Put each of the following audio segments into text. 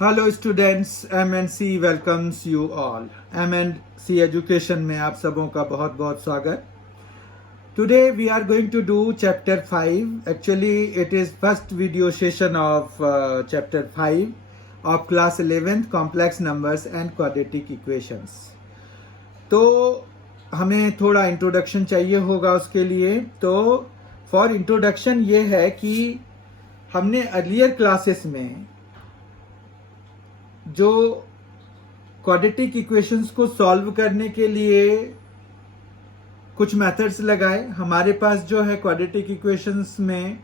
Hello students, MNC welcomes you all. MNC education में आप सबों का बहुत बहुत स्वागत। Today we are going to do chapter 5। Actually it is first video session of chapter 5 of class 11th complex numbers and quadratic equations. तो हमें थोड़ा इंट्रोडक्शन चाहिए होगा उसके लिए। तो फॉर इंट्रोडक्शन ये है कि हमने अर्लियर क्लासेस में जो क्वाड्रेटिक इक्वेशंस को सॉल्व करने के लिए कुछ मेथड्स लगाए। हमारे पास जो है क्वाड्रेटिक इक्वेशंस में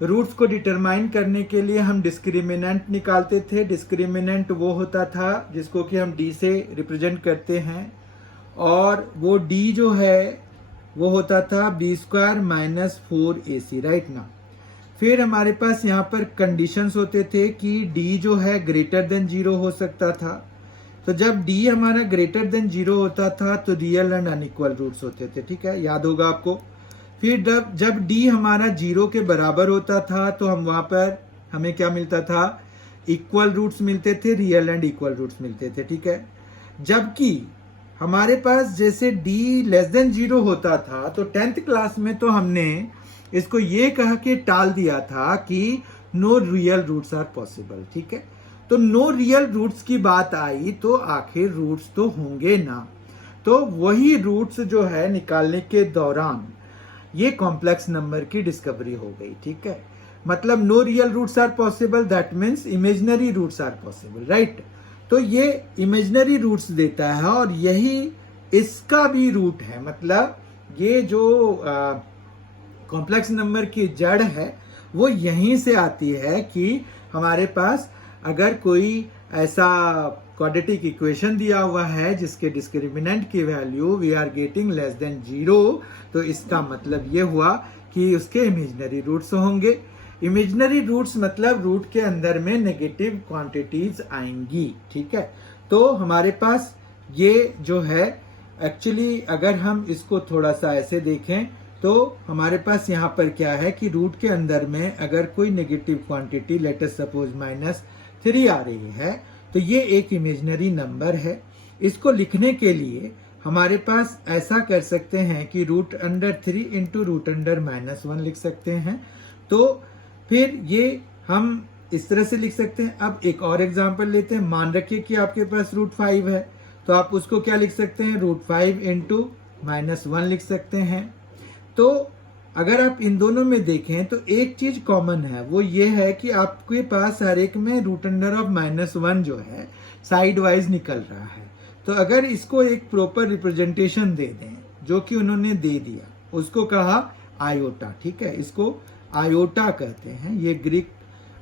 रूट्स को डिटरमाइन करने के लिए हम डिस्क्रिमिनेंट निकालते थे। डिस्क्रिमिनेंट वो होता था जिसको कि हम डी से रिप्रेजेंट करते हैं, और वो डी जो है वो होता था b² माइनस 4ac, राइट ना। फिर हमारे पास यहाँ पर कंडीशंस होते थे कि d जो है ग्रेटर देन 0 हो सकता था। तो जब d हमारा ग्रेटर देन 0 होता था तो रियल एंड अनइक्वल रूट्स होते थे, ठीक है, याद होगा आपको। फिर जब d हमारा 0 के बराबर होता था तो हम वहां पर हमें क्या मिलता था, इक्वल रूट्स मिलते थे, रियल एंड इक्वल रूट्स मिलते थे, ठीक है। जबकि हमारे पास जैसे d लेस देन 0 होता था तो 10th क्लास में तो हमने इसको ये कह के टाल दिया था कि no real roots are possible, ठीक है। तो नो रियल रूट्स की बात आई तो आखिर रूट्स तो होंगे ना। तो वही रूट्स जो है निकालने के दौरान ये कॉम्प्लेक्स नंबर की डिस्कवरी हो गई, ठीक है। मतलब no real roots are possible, that means imaginary roots are possible, right. तो ये इमेजिनरी रूट्स देता है और यही इसका भी रूट है। मतलब ये जो कॉम्प्लेक्स नंबर की जड़ है वो यहीं से आती है कि हमारे पास अगर कोई ऐसा क्वाड्रेटिक इक्वेशन दिया हुआ है जिसके डिस्क्रिमिनेंट की value we are getting less than 0, तो इसका मतलब ये हुआ कि उसके इमेजिनरी रूट्स होंगे। इमेजिनरी रूट्स मतलब रूट के अंदर में नेगेटिव क्वांटिटीज आएंगी, ठीक है। तो हमारे पास ये जो है एक्चुअली अगर हम इसको थोड़ा सा ऐसे देखें तो हमारे पास यहाँ पर क्या है कि रूट के अंदर में अगर कोई negative quantity let us suppose -3 आ रही है तो ये एक इमेजिनरी नंबर है। इसको लिखने के लिए हमारे पास ऐसा कर सकते हैं कि √3 इंटू √-1 लिख सकते हैं। तो फिर ये हम इस तरह से लिख सकते हैं। अब एक और एग्जांपल लेते हैं। मान रखिए कि आपके पास √5 है तो आप उसको क्या लिख सकते हैं, √5 इंटू -1 लिख सकते हैं। तो अगर आप इन दोनों में देखें तो एक चीज कॉमन है, वो ये है कि आपके पास हर एक में √-1 जो है साइड वाइज निकल रहा है। तो अगर इसको एक प्रॉपर रिप्रेजेंटेशन दे दें जो कि उन्होंने दे दिया, उसको कहा आयोटा, ठीक है। इसको आयोटा कहते हैं, ये ग्रीक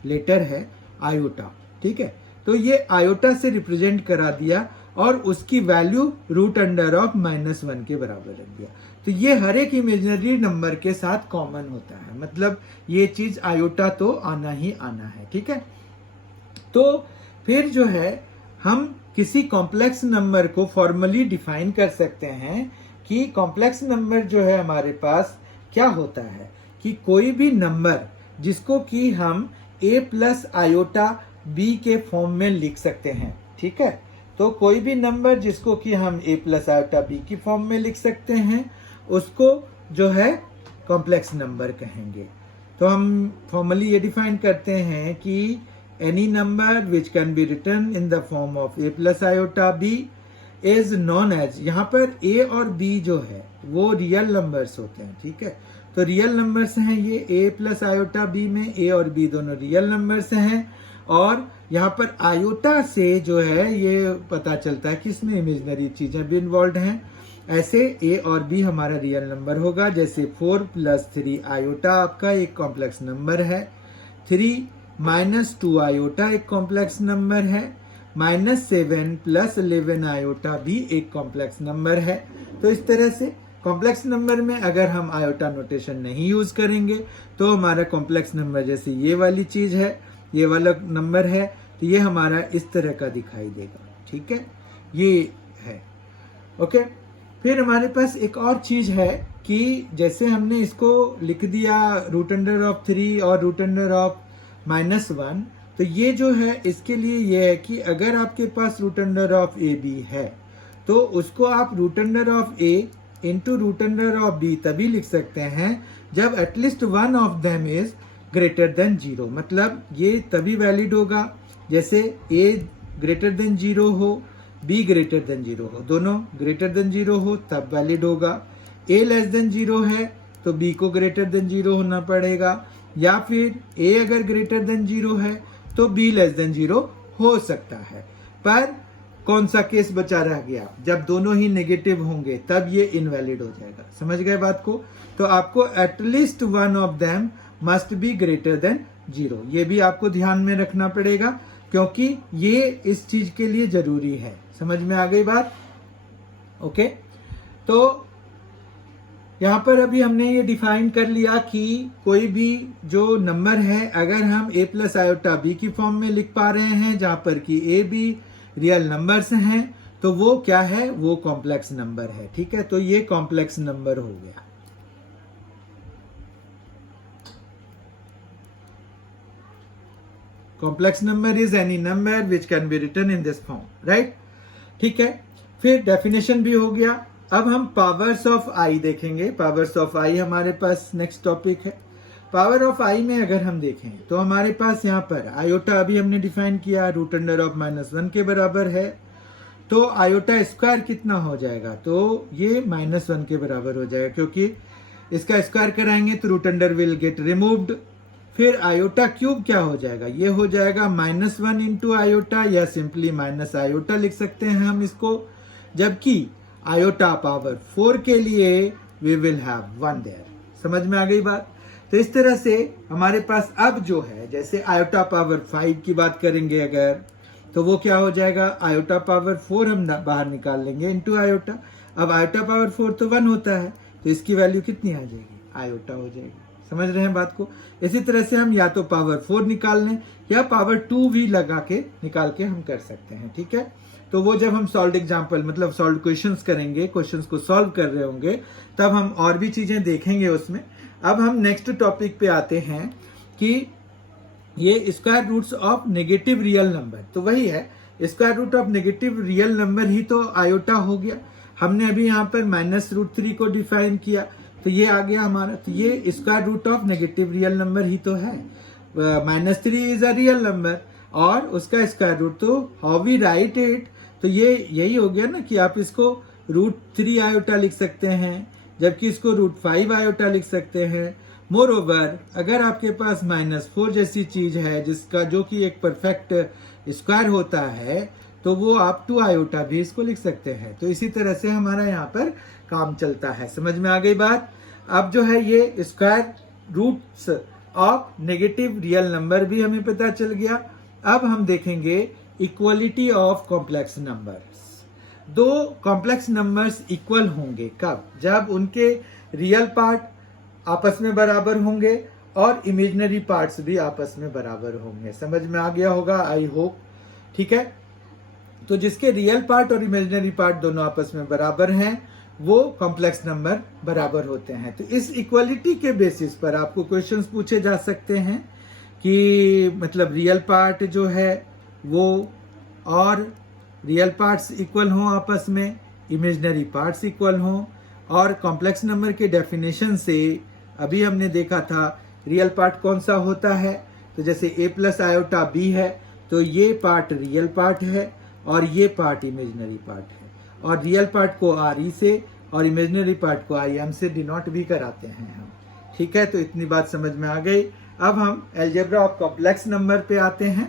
लेटर है आयोटा, ठीक है। तो ये आयोटा से रिप्रेजेंट करा दिया और उसकी वैल्यू √1 के बराबर रख दिया। तो ये हर एक इमेजिनरी नंबर के साथ कॉमन होता है। मतलब ये चीज आयोटा तो आना ही आना है, ठीक है। तो फिर जो है हम किसी कॉम्प्लेक्स नंबर को फॉर्मली डिफाइन कर सकते हैं कि कॉम्प्लेक्स नंबर जो है हमारे पास क्या होता है कि कोई भी नंबर जिसको कि हम a+ आयोटा b के फॉर्म में लिख सकते हैं, ठीक है। तो कोई भी नंबर जिसको कि हम a+ आयोटा b की फॉर्म में लिख सकते हैं उसको जो है कॉम्प्लेक्स नंबर कहेंगे। तो हम फॉर्मली ये डिफाइन करते हैं कि any number which can be written in the form of a+ iota b is non age, यहाँ पर a और b जो है वो रियल नंबर्स होते हैं, ठीक है। तो रियल नंबर्स हैं ये a+ आयोटा b में a और b दोनों रियल नंबर्स हैं। और यहाँ पर आयोटा से जो है ये पता चलता है कि इसमें इमेजिनरी चीजें भी इन्वॉल्व हैं। ऐसे a और b हमारा रियल नंबर होगा। जैसे 4 + 3 आयोटा आपका एक कॉम्प्लेक्स नंबर है, 3 - 2 आयोटा एक कॉम्प्लेक्स नंबर है, -7 + 11 आयोटा भी एक कॉम्प्लेक्स नंबर है। तो इस तरह से कॉम्प्लेक्स नंबर में अगर हम आयोटा नोटेशन नहीं यूज करेंगे तो हमारा कॉम्प्लेक्स नंबर जैसे ये वाली चीज है, ये वाला नंबर है, तो ये हमारा इस तरह का दिखाई देगा, ठीक है। ये है ओके। फिर हमारे पास एक और चीज है कि जैसे हमने इसको लिख दिया √3 और √-1, तो ये जो है इसके लिए ये है कि अगर आपके पास root under of a b है तो उसको आप root under of a into root under of b तभी लिख सकते हैं जब at least one of them is greater than 0। मतलब ये तभी वैलिड होगा जैसे a ग्रेटर देन 0 हो, b ग्रेटर देन 0 हो, दोनों ग्रेटर देन 0 हो तब वैलिड होगा। a लेस देन 0 है तो b को ग्रेटर देन 0 होना पड़ेगा, या फिर a अगर ग्रेटर देन 0 है तो b लेस देन 0 हो सकता है। पर कौन सा केस बचा रह गया? जब दोनों ही नेगेटिव होंगे तब ये इनवैलिड हो जाएगा। समझ गए बात को? तो आपको at least one of them must be greater than 0, ये भी आपको ध्यान में रखना पड़ेगा क्योंकि ये इस चीज के लिए जरूरी है। समझ में आ गई बात? ओके, तो यहाँ पर अभी हमने ये डिफाइन कर लिया कि कोई भी जो नंबर है अगर हम a प्लस आयोटा b की फॉर्म में लिख पा रहे हैं जहां पर कि a b रियल नंबर्स हैं तो वो क्या है? वो कॉम्प्लेक्स नंबर है। ठीक है, तो ये कॉम्प्लेक्स नंबर हो गया। Complex number is any number which can be written in this form, right? ठीक है, फिर डेफिनेशन भी हो गया। अब हम पावर्स ऑफ आई देखेंगे। पावर्स ऑफ आई हमारे पास नेक्स्ट टॉपिक है। पावर ऑफ आई में अगर हम देखें तो हमारे पास यहाँ पर आयोटा अभी हमने डिफाइन किया रूट अंडर ऑफ -1 के बराबर है, तो आयोटा स्क्वायर कितना हो जाएगा? तो ये -1 के बराबर हो जाएगा क्योंकि इसका स्क्वायर कराएंगे तो root under will get removed. फिर आयोटा क्यूब क्या हो जाएगा? ये हो जाएगा -1 इंटू आयोटा, या सिंपली माइनस आयोटा लिख सकते हैं हम इसको, जबकि आयोटा पावर 4 के लिए वी विल हैव 1 देयर। समझ में आ गई बात? तो इस तरह से हमारे पास अब जो है, जैसे आयोटा पावर 5 की बात करेंगे अगर, तो वो क्या हो जाएगा? आयोटा पावर 4 हम बाहर निकाल लेंगे इंटू आयोटा। अब आयोटा पावर 4 तो 1 होता है, तो इसकी वैल्यू कितनी आ जाएगी? आयोटा हो जाएगी। समझ रहे हैं बात को? इसी तरह से हम या तो पावर 4 निकाल लें या पावर 2 भी लगा के निकाल के हम कर सकते हैं। ठीक है, तो वो जब हम सॉल्व एग्जाम्पल मतलब सॉल्व क्वेश्चंस करेंगे, क्वेश्चंस को सॉल्व कर रहे होंगे, तब हम और भी चीजें देखेंगे उसमें। अब हम नेक्स्ट टॉपिक पे आते हैं कि ये square roots of negative real number. तो वही है, square root of negative real number ही तो आयोटा हो गया। हमने अभी यहाँ पर -√3 को डिफाइन किया तो ये आ गया हमारा। तो ये square root of negative real number ही तो है। -3 इज अ रियल नंबर और उसका स्क्वायर रूट, तो हाउ वी राइट इट? तो ये यही हो गया ना कि आप इसको √3 आयोटा लिख सकते हैं, जबकि इसको √5 आयोटा लिख सकते हैं। मोर ओवर अगर आपके पास -4 जैसी चीज है जिसका जो कि एक परफेक्ट स्क्वायर होता है, तो वो आप 2 आयोटा भी इसको लिख सकते हैं। तो इसी तरह से हमारा यहाँ पर काम चलता है। समझ में आ गई बात? अब जो है ये square roots of negative real number भी हमें पता चल गया। अब हम देखेंगे इक्वलिटी ऑफ कॉम्प्लेक्स नंबर्स। दो कॉम्प्लेक्स नंबर्स इक्वल होंगे कब? जब उनके रियल पार्ट आपस में बराबर होंगे और इमेजिनरी पार्ट्स भी आपस में बराबर होंगे। समझ में आ गया होगा, आई होप। ठीक है, तो जिसके रियल पार्ट और इमेजिनरी पार्ट दोनों आपस में बराबर हैं वो कॉम्प्लेक्स नंबर बराबर होते हैं। तो इस इक्वलिटी के बेसिस पर आपको क्वेश्चंस पूछे जा सकते हैं कि मतलब रियल पार्ट जो है वो और रियल पार्ट्स इक्वल हों आपस में, इमेजिनरी पार्ट्स इक्वल हों। और कॉम्प्लेक्स नंबर के डेफिनेशन से अभी हमने देखा था रियल पार्ट कौन सा होता है। तो जैसे a प्लस आयोटा b है तो ये पार्ट रियल पार्ट है और ये पार्ट इमेजिनरी पार्ट है। और रियल पार्ट को RE से और इमेजिनरी पार्ट को IM से डिनोट भी कराते हैं हम। ठीक है, तो इतनी बात समझ में आ गई। अब हम अलजेब्रा ऑफ कॉम्प्लेक्स नंबर पे आते हैं।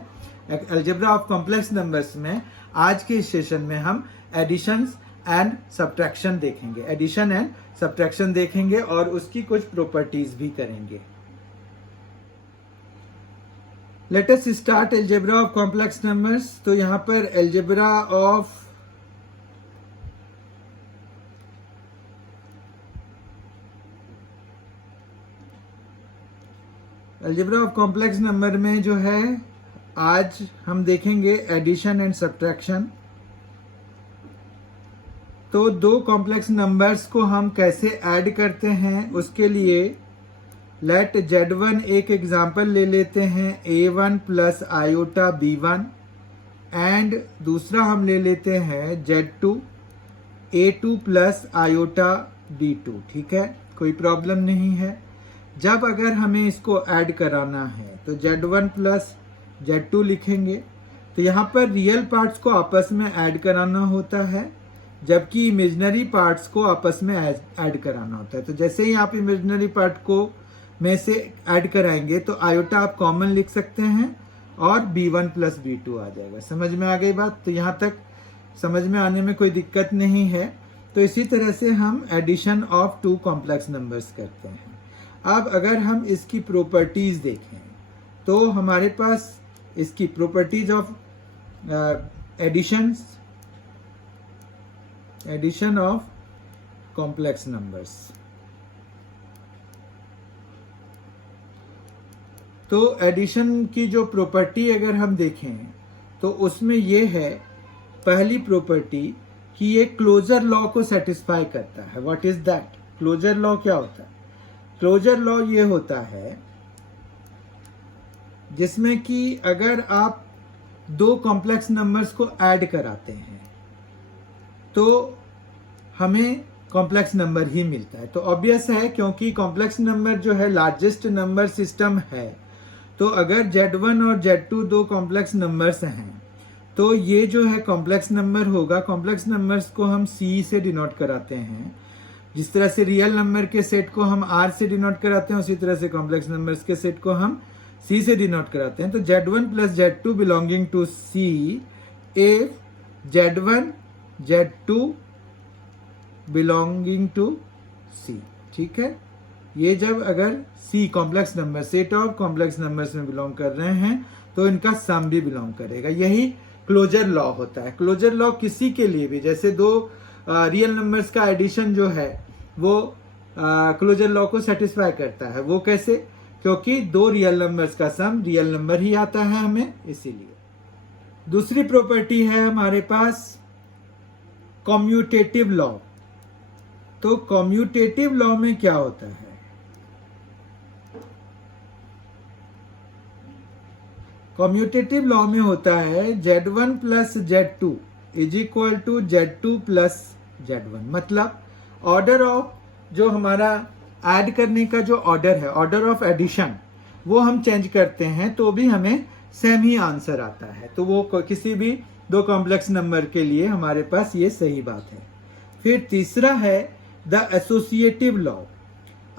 अलजेब्रा ऑफ कॉम्प्लेक्स नंबर्स में आज के इस सेशन में हम एडिशन एंड सब्ट्रैक्शन देखेंगे। एडिशन एंड सब्ट्रैक्शन देखेंगे और उसकी कुछ प्रॉपर्टीज भी करेंगे। Let us start algebra of complex numbers. तो यहां पर अलजेब्रा ऑफ कॉम्प्लेक्स नंबर में जो है आज हम देखेंगे एडिशन एंड सब्ट्रैक्शन। तो दो कॉम्प्लेक्स नंबर्स को हम कैसे ऐड करते हैं उसके लिए लेट Z1 एक एग्जाम्पल ले लेते हैं A1 plus iota B1 and दूसरा हम ले लेते हैं Z2 A2 plus iota B2। ठीक है, कोई प्रॉब्लम नहीं है। जब अगर हमें इसको ऐड कराना है तो Z1 प्लस Z2 लिखेंगे, तो यहाँ पर रियल पार्ट्स को आपस में ऐड कराना होता है, जबकि इमेजिनरी पार्ट्स को आपस में ऐड कराना होता है। तो जैसे ही आप इमेजिनरी पार्ट को में से ऐड कराएंगे तो आयोटा आप कॉमन लिख सकते हैं और B1 प्लस B2 आ जाएगा। समझ में आ गई बात? तो यहाँ तक समझ में आने में कोई दिक्कत नहीं है। तो इसी तरह से हम addition of two complex numbers करते हैं। अब अगर हम इसकी प्रॉपर्टीज देखें तो हमारे पास इसकी properties of addition of complex numbers. तो एडिशन की जो प्रॉपर्टी अगर हम देखें तो उसमें ये है, पहली प्रॉपर्टी कि ये क्लोजर लॉ को सेटिस्फाई करता है। What is that? Closure law क्या होता है? क्लोजर लॉ ये होता है जिसमें कि अगर आप दो कॉम्प्लेक्स नंबर्स को ऐड कराते हैं तो हमें कॉम्प्लेक्स नंबर ही मिलता है। तो ऑब्वियस है, क्योंकि कॉम्प्लेक्स नंबर जो है लार्जेस्ट नंबर सिस्टम है, तो अगर Z1 और Z2 दो कॉम्प्लेक्स नंबर्स हैं तो ये जो है कॉम्प्लेक्स नंबर होगा। कॉम्प्लेक्स नंबर्स को हम C से डिनोट कराते हैं। जिस तरह से रियल नंबर के सेट को हम R से डिनोट कराते हैं, उसी तरह से कॉम्प्लेक्स नंबर्स के सेट को हम C से डिनोट कराते हैं। तो Z1 plus Z2 belonging to C if Z1 Z2 belonging to C। ठीक है, ये जब अगर C complex number, set of complex numbers में बिलोंग कर रहे हैं तो इनका सम भी बिलोंग करेगा। यही क्लोजर लॉ होता है। क्लोजर लॉ किसी के लिए भी, जैसे दो रियल नंबर्स का एडिशन जो है वो क्लोजर लॉ को सेटिस्फाई करता है। वो कैसे? क्योंकि दो रियल नंबर्स का सम रियल नंबर ही आता है हमें, इसीलिए। दूसरी प्रॉपर्टी है हमारे पास कम्यूटेटिव लॉ। तो कम्यूटेटिव लॉ में क्या होता है? कम्यूटेटिव लॉ में होता है Z1 plus Z2 is equal to Z2 plus Z1। मतलब ऑर्डर ऑफ जो हमारा ऐड करने का जो ऑर्डर है, ऑर्डर ऑफ एडिशन, वो हम चेंज करते हैं तो भी हमें सेम ही आंसर आता है। तो वो किसी भी दो कॉम्प्लेक्स नंबर के लिए हमारे पास ये सही बात है। फिर तीसरा है द एसोसिएटिव लॉ।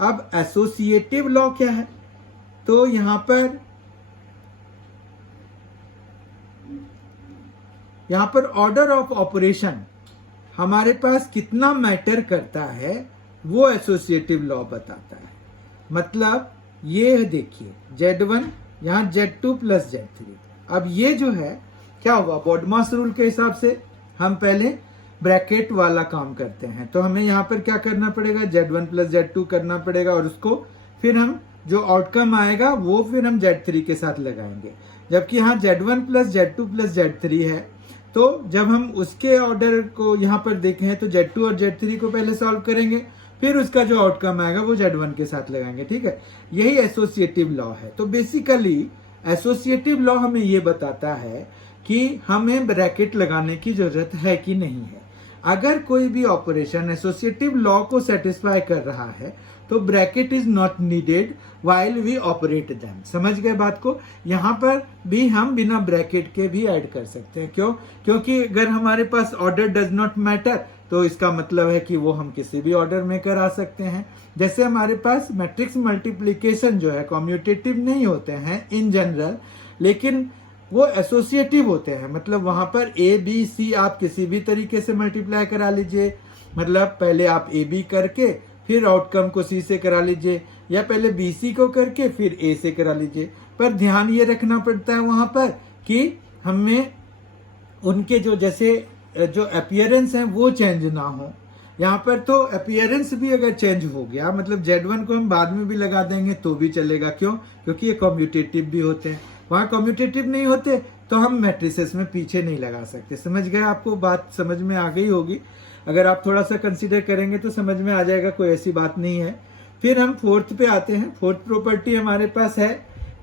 अब एसोसिएटिव लॉ क्या है? तो यहां पर ऑर्डर ऑफ ऑपरेशन हमारे पास कितना मैटर करता है वो एसोसिएटिव लॉ बताता है। मतलब ये देखिए Z1 यहां Z2 प्लस Z3। अब ये जो है क्या हुआ, बॉडमास रूल के हिसाब से हम पहले ब्रैकेट वाला काम करते हैं। तो हमें यहाँ पर क्या करना पड़ेगा, Z1 प्लस Z2 करना पड़ेगा और उसको फिर हम जो आउटकम आएगा वो फिर हम Z3 के साथ लगाएंगे। जबकि यहाँ Z1 plus Z2 plus Z3 है, तो जब हम उसके ऑर्डर को यहाँ पर देखें तो Z2 और Z3 को पहले सॉल्व करेंगे, फिर उसका जो आउटकम आएगा वो Z1 के साथ लगाएंगे। ठीक है, यही एसोसिएटिव लॉ है। तो बेसिकली एसोसिएटिव लॉ हमें ये बताता है कि हमें ब्रैकेट लगाने की जरूरत है कि नहीं है। अगर कोई भी ऑपरेशन एसोसिएटिव लॉ को सेटिस्फाई कर रहा है तो bracket is not needed while we operate them. समझ गए बात को? यहाँ पर भी हम बिना ब्रैकेट के भी ऐड कर सकते हैं। क्यों? क्योंकि अगर हमारे पास ऑर्डर डज नॉट मैटर तो इसका मतलब है कि वो हम किसी भी ऑर्डर में करा सकते हैं। जैसे हमारे पास मैट्रिक्स मल्टीप्लीकेशन जो है कम्यूटेटिव नहीं होते हैं इन जनरल, लेकिन वो एसोसिएटिव होते हैं। मतलब वहां पर ABC आप किसी भी तरीके से मल्टीप्लाई करा लीजिए। मतलब पहले आप AB करके फिर आउटकम को C से करा लीजिए, या पहले BC को करके फिर A से करा लीजिए। पर ध्यान ये रखना पड़ता है वहां पर कि हमें उनके जो जैसे जो अपीयरेंस है वो चेंज ना हो। यहाँ पर तो अपीयरेंस भी अगर चेंज हो गया, मतलब Z1 को हम बाद में भी लगा देंगे तो भी चलेगा। क्यों? क्योंकि ये कम्यूटेटिव भी होते हैं। वहां कम्यूटेटिव नहीं होते तो हम मैट्रिसेस में पीछे नहीं लगा सकते। समझ गए? आपको बात समझ में आ गई होगी। अगर आप थोड़ा सा कंसीडर करेंगे तो समझ में आ जाएगा, कोई ऐसी बात नहीं है। फिर हम फोर्थ पे आते हैं। फोर्थ प्रॉपर्टी हमारे पास है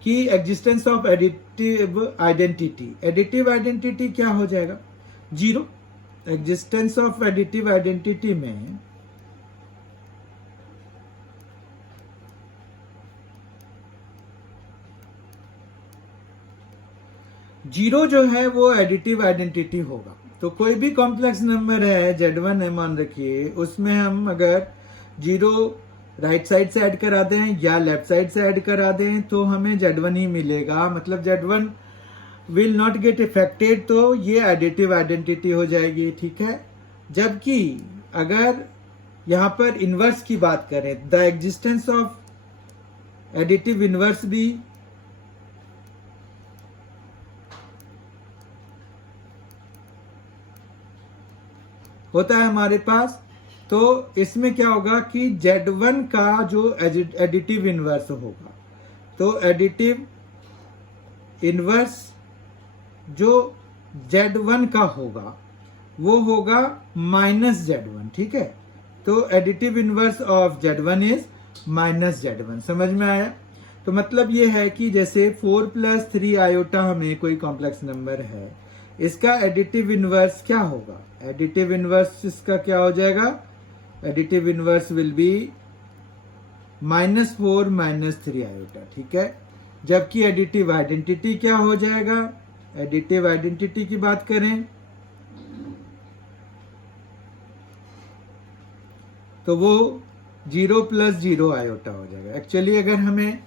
कि existence of additive identity. Additive identity क्या हो जाएगा? Zero. Existence of additive identity में जीरो जो है वो एडिटिव आइडेंटिटी होगा। तो कोई भी कॉम्प्लेक्स नंबर है Z1 है मान रखिए, उसमें हम अगर जीरो राइट साइड से ऐड करा दें या लेफ्ट साइड से ऐड करा दें तो हमें Z1 ही मिलेगा, मतलब Z1 will not get affected, तो ये एडिटिव आइडेंटिटी हो जाएगी, ठीक है। जबकि अगर यहां पर इनवर्स की बात करें, the existence of additive inverse भी होता है हमारे पास, तो इसमें क्या होगा कि Z1 का जो एडिटिव इनवर्स होगा, तो एडिटिव इनवर्स जो Z1 का होगा वो होगा -Z1, ठीक है। तो additive inverse of Z1 is -Z1। समझ में आया? तो मतलब ये है कि जैसे 4 + 3 आयोटा हमें कोई कॉम्प्लेक्स नंबर है, इसका एडिटिव इनवर्स क्या होगा? एडिटिव इनवर्स इसका क्या हो जाएगा? Additive inverse will be -4 - 3 iota, ठीक है। जबकि एडिटिव आइडेंटिटी क्या हो जाएगा? एडिटिव आइडेंटिटी की बात करें तो वो 0 + 0 आयोटा हो जाएगा। एक्चुअली अगर हमें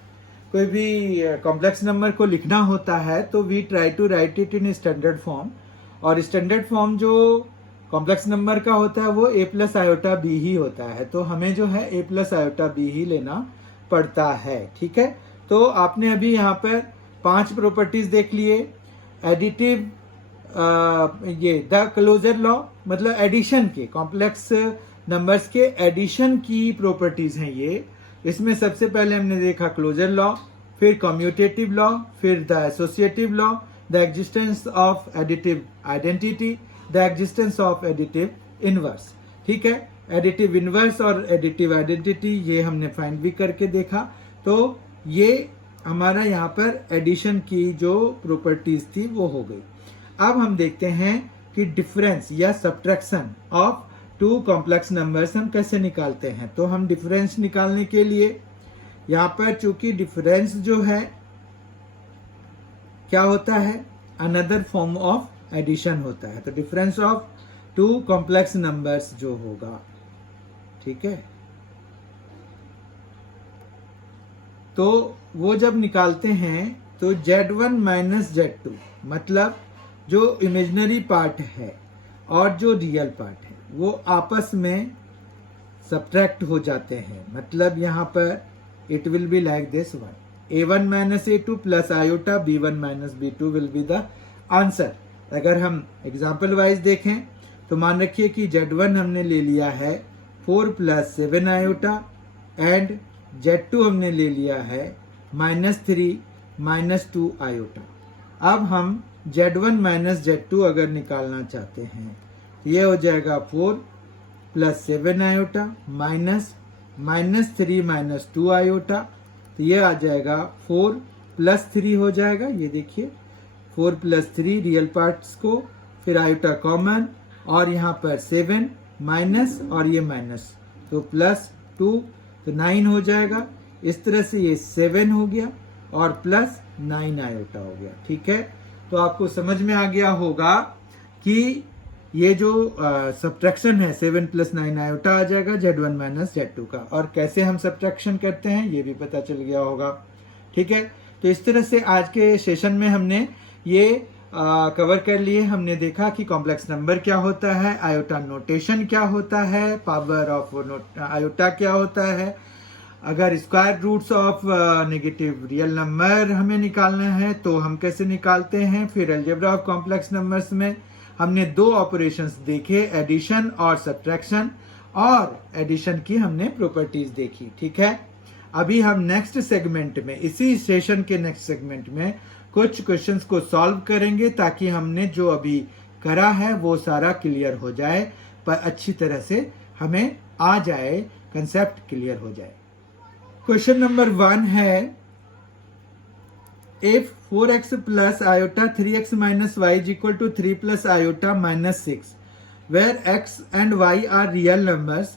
कोई भी कॉम्प्लेक्स नंबर को लिखना होता है तो we try to write it in standard form, और स्टैंडर्ड फॉर्म जो कॉम्प्लेक्स नंबर का होता है वो a + आयोटा b ही होता है, तो हमें जो है a + आयोटा b ही लेना पड़ता है, ठीक है। तो आपने अभी यहाँ पर 5 प्रॉपर्टीज देख लिए। एडिटिव ये द क्लोजर लॉ, मतलब एडिशन के, कॉम्प्लेक्स नंबर्स के एडिशन की प्रॉपर्टीज हैं ये। इसमें सबसे पहले हमने देखा क्लोजर लॉ, फिर कम्यूटेटिव लॉ, फिर the associative law, the existence of additive identity, the existence of additive inverse, ठीक है। एडिटिव इनवर्स और एडिटिव आइडेंटिटी ये हमने फाइंड भी करके देखा। तो ये हमारा यहाँ पर एडिशन की जो प्रॉपर्टीज थी वो हो गई। अब हम देखते हैं कि डिफरेंस या सब्ट्रैक्शन ऑफ 2 कॉम्प्लेक्स नंबर्स हम कैसे निकालते हैं। तो हम डिफरेंस निकालने के लिए यहाँ पर चूंकि डिफरेंस जो है क्या होता है, अनदर फॉर्म ऑफ एडिशन होता है, तो डिफरेंस ऑफ 2 कॉम्प्लेक्स नंबर्स जो होगा, ठीक है, तो वो जब निकालते हैं तो Z1 - Z2, मतलब जो इमेजिनरी पार्ट है और जो रियल पार्ट है वो आपस में सब्ट्रैक्ट हो जाते हैं। मतलब यहाँ पर it will be like this one, A1 - A2 + iota B1 - B2 will be the answer. अगर हम एग्जाम्पल वाइज देखें तो मान रखिए कि Z1 हमने ले लिया है 4 + 7 आयोटा एंड Z2 हमने ले लिया है -3 - 2 आयोटा। अब हम Z1 - Z2 अगर निकालना चाहते हैं तो ये हो जाएगा 4 + 7 आयोटा -3 - 2 आयोटा, तो ये आ जाएगा 4 + 3 हो जाएगा। ये देखिए 4 + 3 रियल पार्ट्स को, फिर आयोटा कॉमन, और यहाँ पर 7 माइनस और ये माइनस, तो +2, तो 9 हो जाएगा। इस तरह से ये 7 हो गया और +9 आयोटा हो गया, ठीक है। तो आपको समझ में आ गया होगा कि ये जो सब्ट्रैक्शन है 7 + 9 आयोटा आ जाएगा Z1 - Z2 का, और कैसे हम सब्ट्रैक्शन करते हैं ये भी पता चल गया होगा, ठीक है। तो इस तरह से आज के सेशन में हमने ये कवर कर लिए। हमने देखा कि कॉम्प्लेक्स नंबर क्या होता है, आयोटा नोटेशन क्या होता है, पावर ऑफ आयोटा क्या होता है, अगर square roots of negative real number हमें निकालना है तो हम कैसे निकालते हैं। फिर अलजेब्रा ऑफ कॉम्प्लेक्स नंबर्स में हमने 2 ऑपरेशंस देखे, एडिशन और सब्ट्रैक्शन, और एडिशन की हमने प्रॉपर्टीज देखी, ठीक है। अभी हम नेक्स्ट सेगमेंट में, इसी सेशन के नेक्स्ट सेगमेंट में कुछ क्वेश्चंस को सॉल्व करेंगे ताकि हमने जो अभी करा है वो सारा क्लियर हो जाए, पर अच्छी तरह से हमें आ जाए, कंसेप्ट क्लियर हो जाए। क्वेश्चन नंबर 1 है if 4x plus iota 3x minus y is equal to 3 plus iota minus 6 where x and y are real numbers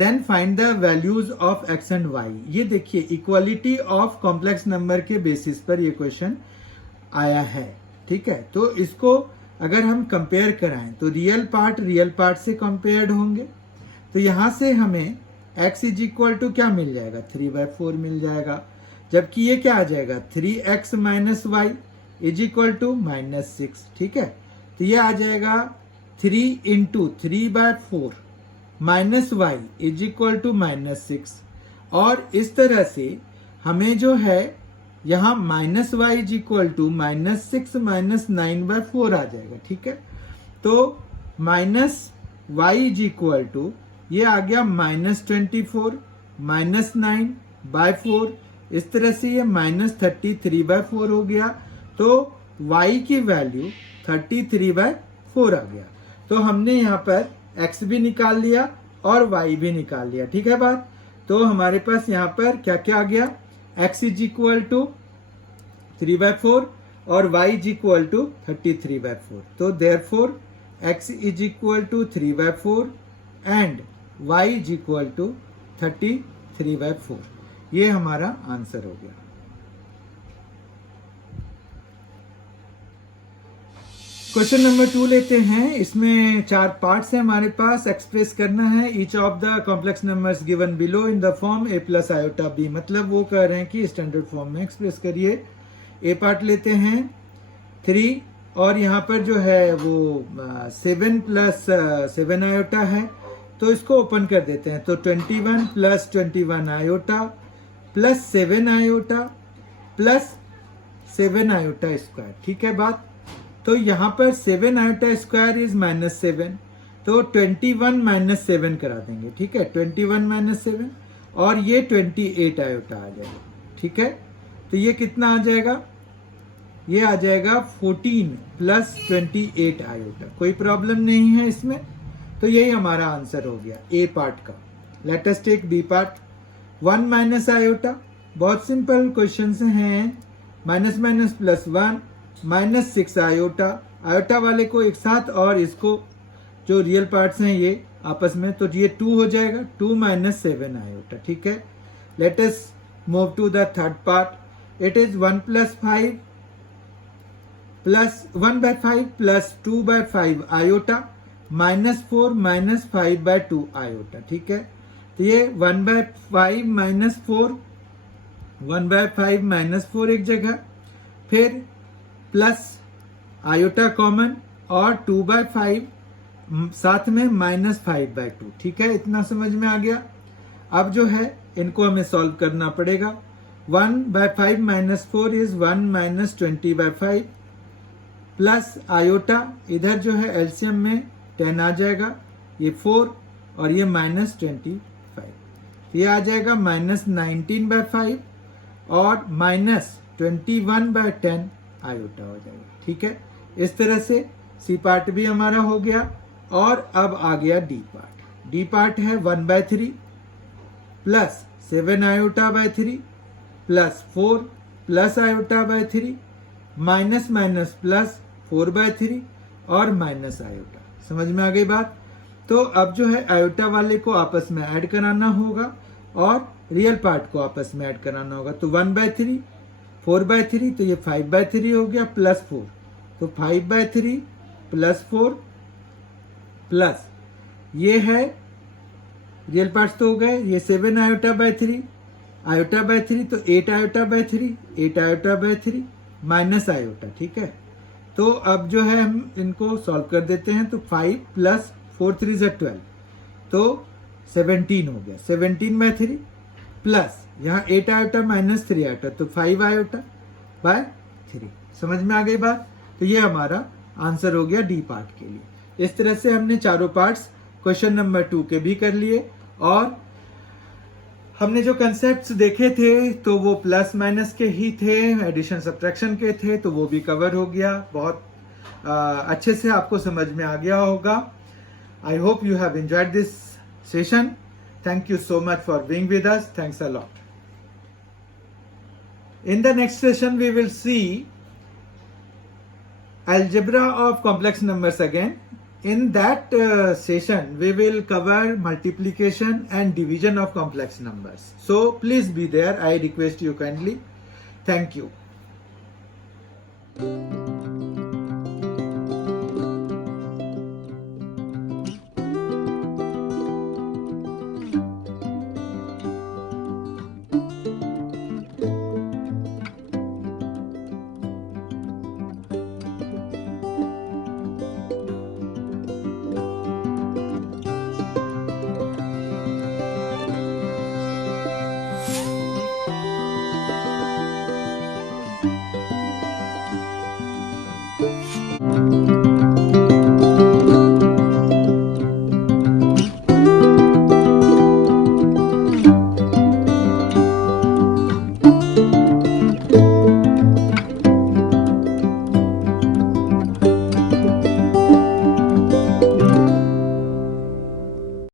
then find the values of x and y। ये देखिए equality of complex number के basis पर ये question आया है, ठीक है। तो इसको अगर हम कंपेयर कराएं तो रियल पार्ट से कंपेयर्ड होंगे। तो यहां से हमें x इज इक्वल टू क्या मिल जाएगा, 3/4 मिल जाएगा, जबकि ये क्या आ जाएगा 3x minus y is equal to -6, ठीक है। तो ये आ जाएगा 3 into 3/4 minus y is equal to -6। और इस तरह से हमें जो है यहाँ minus y is equal to -6 minus 9/4 आ जाएगा, ठीक है। तो minus y is equal to ये आ गया -24 माइनस 9/4, इस तरह से ये -33/4 हो गया। तो y की वैल्यू 33/4 आ गया। तो हमने यहाँ पर x भी निकाल लिया और y भी निकाल लिया, ठीक है बात। तो हमारे पास यहाँ पर क्या क्या आ गया, x इज इक्वल टू 3/4 और y इज इक्वल टू 33/4। तो therefore x is equal to 3/4 and y is equal to 33/4। ये हमारा आंसर हो गया। क्वेश्चन नंबर 2 लेते हैं। इसमें 4 पार्ट्स है हमारे पास। एक्सप्रेस करना है each of the complex numbers given below in the form a plus iota b। मतलब वो कह रहे हैं कि स्टैंडर्ड फॉर्म में एक्सप्रेस करिए। ए पार्ट लेते हैं 3 और यहाँ पर जो है वो 7 प्लस 7 आयोटा है, तो इसको ओपन कर देते हैं। तो 21 plus 21 iota plus 7 iota plus 7 iota square, ठीक है बात। तो यहाँ पर 7 आयोटा स्क्वायर इज -7, तो 21 माइनस 7 करा देंगे, ठीक है। 21 माइनस 7 और ये 28 आयोटा आ जाएगा, ठीक है। तो ये कितना आ जाएगा, ये आ जाएगा 14 प्लस 28 आयोटा। कोई प्रॉब्लम नहीं है इसमें। तो यही हमारा आंसर हो गया ए पार्ट का। Let us take B part. 1 minus iota, बहुत सिंपल क्वेश्चंस हैं। Minus minus plus 1 -6 iota, iota वाले को एक साथ और इसको जो रियल पार्ट्स हैं ये आपस में, तो ये 2 हो जाएगा। 2 माइनस 7 आयोटा, ठीक है। Let us move to the third part. It is 1 plus 5 plus 1/5 plus 2/5 iota -4 minus 5/2 iota, ठीक है। तो ये 1/5 माइनस 4, 1/5 माइनस 4 एक जगह, फिर प्लस आयोटा कॉमन और 2/5 साथ में -5/2, ठीक है। इतना समझ में आ गया। अब जो है इनको हमें सॉल्व करना पड़ेगा। 1/5 minus 4 is 1 minus 20/5 plus iota, इधर जो है एलसीएम में 10 आ जाएगा, ये 4 और ये -25, ये आ जाएगा -19/5 और -21/10 आयोटा हो जाएगा, ठीक है। इस तरह से सी पार्ट भी हमारा हो गया। और अब आ गया डी पार्ट। डी पार्ट है 1/3 प्लस 7 आयोटा/3 प्लस 4 प्लस आयोटा/3 माइनस माइनस प्लस 4/3 और माइनस आयोटा। समझ में आ गई बात। तो अब जो है आयोटा वाले को आपस में ऐड कराना होगा और रियल पार्ट को आपस में ऐड कराना होगा। तो 1/3 4/3, तो ये 5/3 हो गया प्लस 4, तो 5/3 प्लस 4 प्लस ये है रियल पार्ट्स तो हो गए, ये 7 आयोटा/3 आयोटा/3, तो 8 आयोटा/3 8 आयोटा/3 माइनस आयोटा, ठीक है। तो अब जो है हम इनको सॉल्व कर देते हैं। तो 5 प्लस 4 3 = 12, तो 17 हो गया। 17/3 प्लस यहाँ 8 आयोटा माइनस 3 आयोटा, तो 5 आयोटा/3। समझ में आ गई बात। तो ये हमारा आंसर हो गया डी पार्ट के लिए। इस तरह से हमने चारों पार्ट्स क्वेश्चन नंबर 2 के भी कर लिए और हमने जो कंसेप्ट्स देखे थे तो वो प्लस माइनस के ही थे, एडिशन सब्ट्रैक्शन के थे, तो वो भी कवर हो गया। बहुत अच्छे से आपको समझ में आ गया होगा। I hope you have enjoyed this session. Thank you so much for being with us. Thanks a lot. In the next session, we will see algebra of complex numbers again. In that session, we will cover multiplication and division of complex numbers. So please be there. I request you kindly. Thank you.